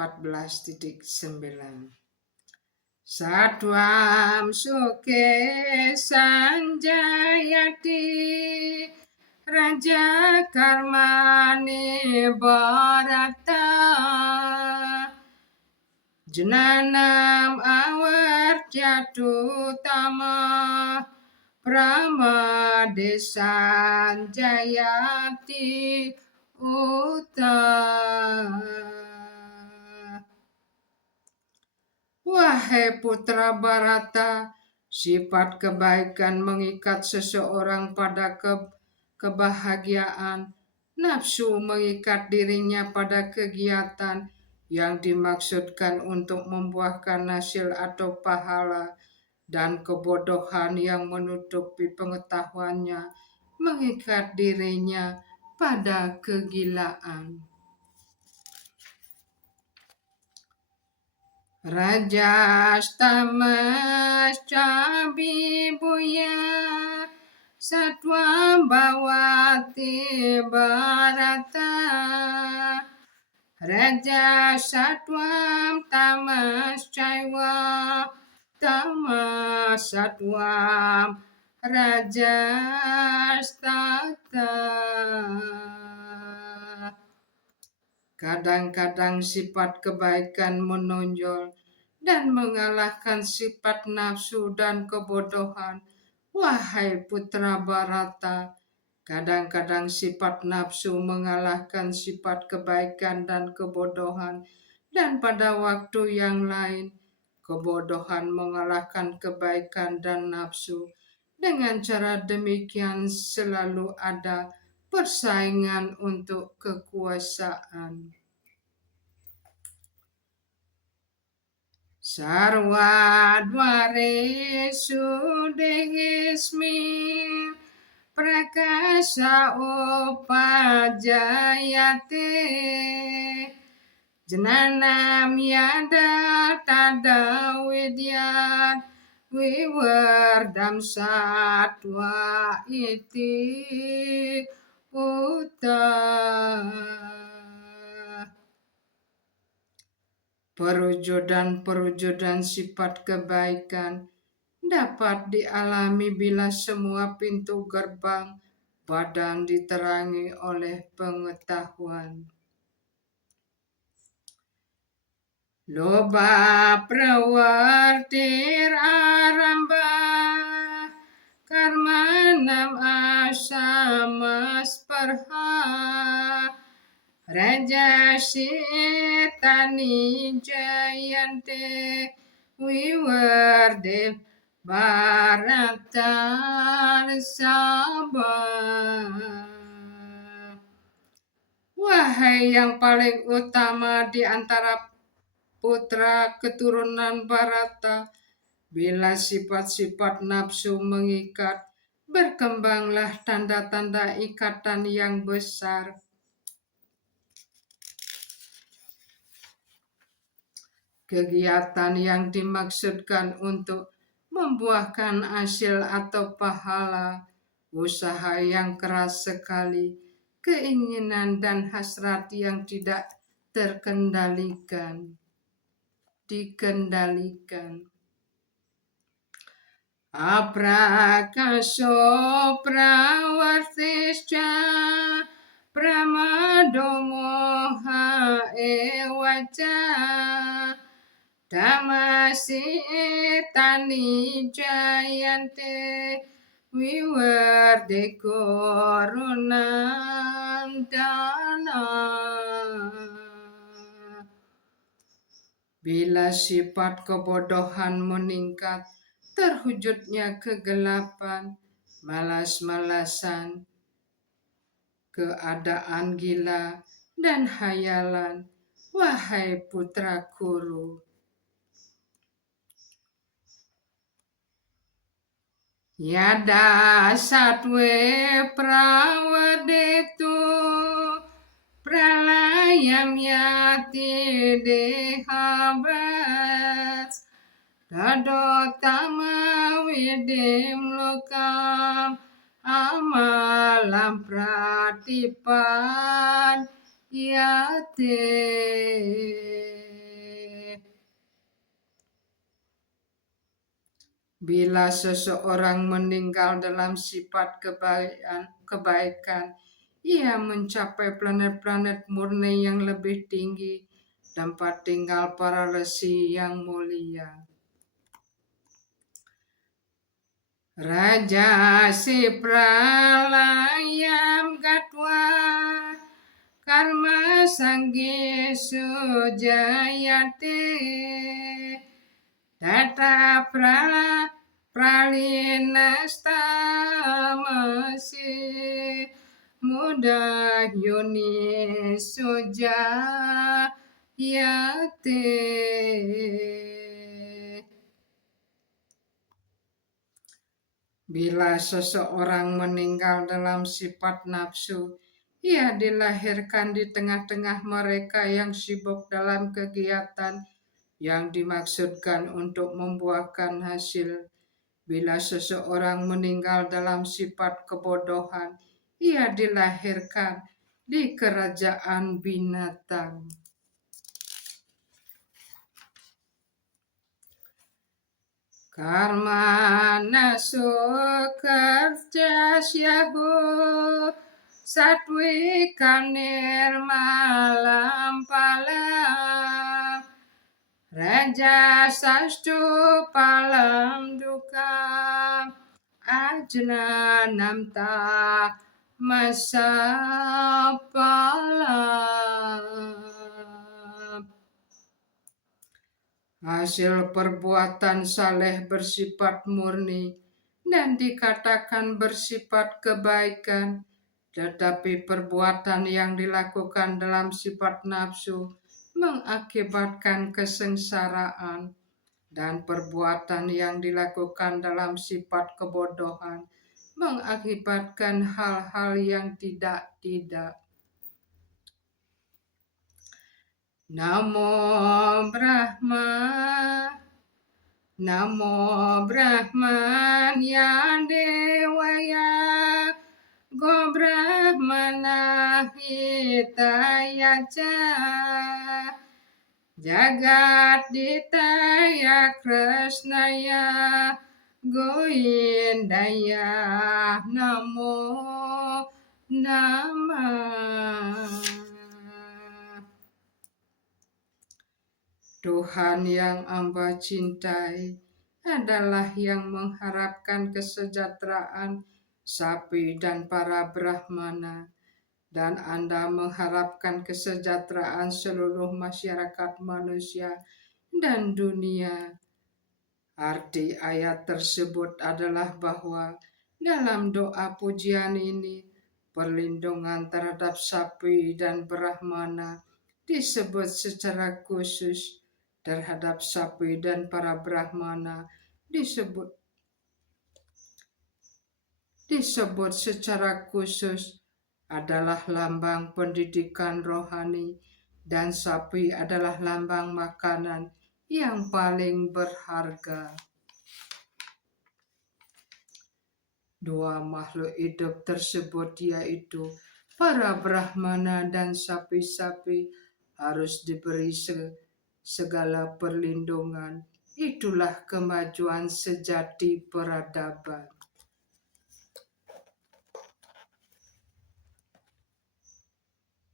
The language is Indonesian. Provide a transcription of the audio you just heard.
14.9. Satwam Suke Sanjayati Raja Karmani Bharata Jananam Awarjatutama Pramadesan Jayati Uta. Wahai putra Bharata, sifat kebaikan mengikat seseorang pada kebahagiaan. Nafsu mengikat dirinya pada kegiatan yang dimaksudkan untuk membuahkan hasil atau pahala, dan kebodohan yang menutupi pengetahuannya mengikat dirinya pada kegilaan. Rajastamasca Bibuya Satwa Bhawati Bharata Raja Satwam Tamascaiva Tamasatwam Rajastata. Kadang-kadang sifat kebaikan menonjol dan mengalahkan sifat nafsu dan kebodohan. Wahai putra Bharata, kadang-kadang sifat nafsu mengalahkan sifat kebaikan dan kebodohan, dan pada waktu yang lain, kebodohan mengalahkan kebaikan dan nafsu. Dengan cara demikian selalu ada persaingan untuk kekuasaan. Sarva dvaresu dehismin prakasa upajayate jananam yada tada vidyat vivardam satwa iti uta. Perwujudan sifat kebaikan dapat dialami bila semua pintu gerbang badan diterangi oleh pengetahuan. Loba prawartir aramba karmanam asamas parha Raja Sitani Jayante Wiwarde Bharata Sabha. Wahai yang paling utama di antara putra keturunan Bharata, bila sifat-sifat nafsu mengikat, berkembanglah tanda-tanda ikatan yang besar. Kegiatan yang dimaksudkan untuk membuahkan hasil atau pahala, usaha yang keras sekali, keinginan dan hasrat yang tidak dikendalikan. Aprakaso prawartisca pramadomoha ewaca Damasitani Jayante Wiwarde Korunandana. Bila sifat kebodohan meningkat, terwujudnya kegelapan, malas-malasan, keadaan gila, dan hayalan. Wahai putra Kuru, yada satwe prawadetu pralayam yati dehabras dadotama widim lokam amalam pratipan yate. Bila seseorang meninggal dalam sifat kebaikan, ia mencapai planet-planet murni yang lebih tinggi, tempat tinggal para resi yang mulia. Raja si pralayam gatwa karma sangge sujayate tata pralinastamasi muda yuni sujayate. Bila seseorang meninggal dalam sifat nafsu, ia dilahirkan di tengah-tengah mereka yang sibuk dalam kegiatan yang dimaksudkan untuk membuahkan hasil. Bila seseorang meninggal dalam sifat kebodohan, ia dilahirkan di kerajaan binatang. Karma nasu kerjasyahu satwika nirmalam palam raja sastu palam duka ajna namta masa palam. Hasil perbuatan saleh bersifat murni dan dikatakan bersifat kebaikan, tetapi perbuatan yang dilakukan dalam sifat nafsu mengakibatkan kesengsaraan, dan perbuatan yang dilakukan dalam sifat kebodohan mengakibatkan hal-hal yang tidak-tidak. Namo Brahmanya Dewaya Go Brahmana Hitayaca Jagat Ditaya Krishnaya Goindaya Namo Namah. Tuhan yang hamba cintai adalah yang mengharapkan kesejahteraan sapi dan para brahmana, dan Anda mengharapkan kesejahteraan seluruh masyarakat manusia dan dunia. Arti ayat tersebut adalah bahwa dalam doa pujian ini, perlindungan terhadap sapi dan brahmana disebut secara khusus. Terhadap sapi dan para brahmana disebut secara khusus adalah lambang pendidikan rohani, dan sapi adalah lambang makanan yang paling berharga. Dua makhluk hidup tersebut, yaitu para brahmana dan sapi-sapi, harus diberi segala perlindungan. Itulah kemajuan sejati peradaban.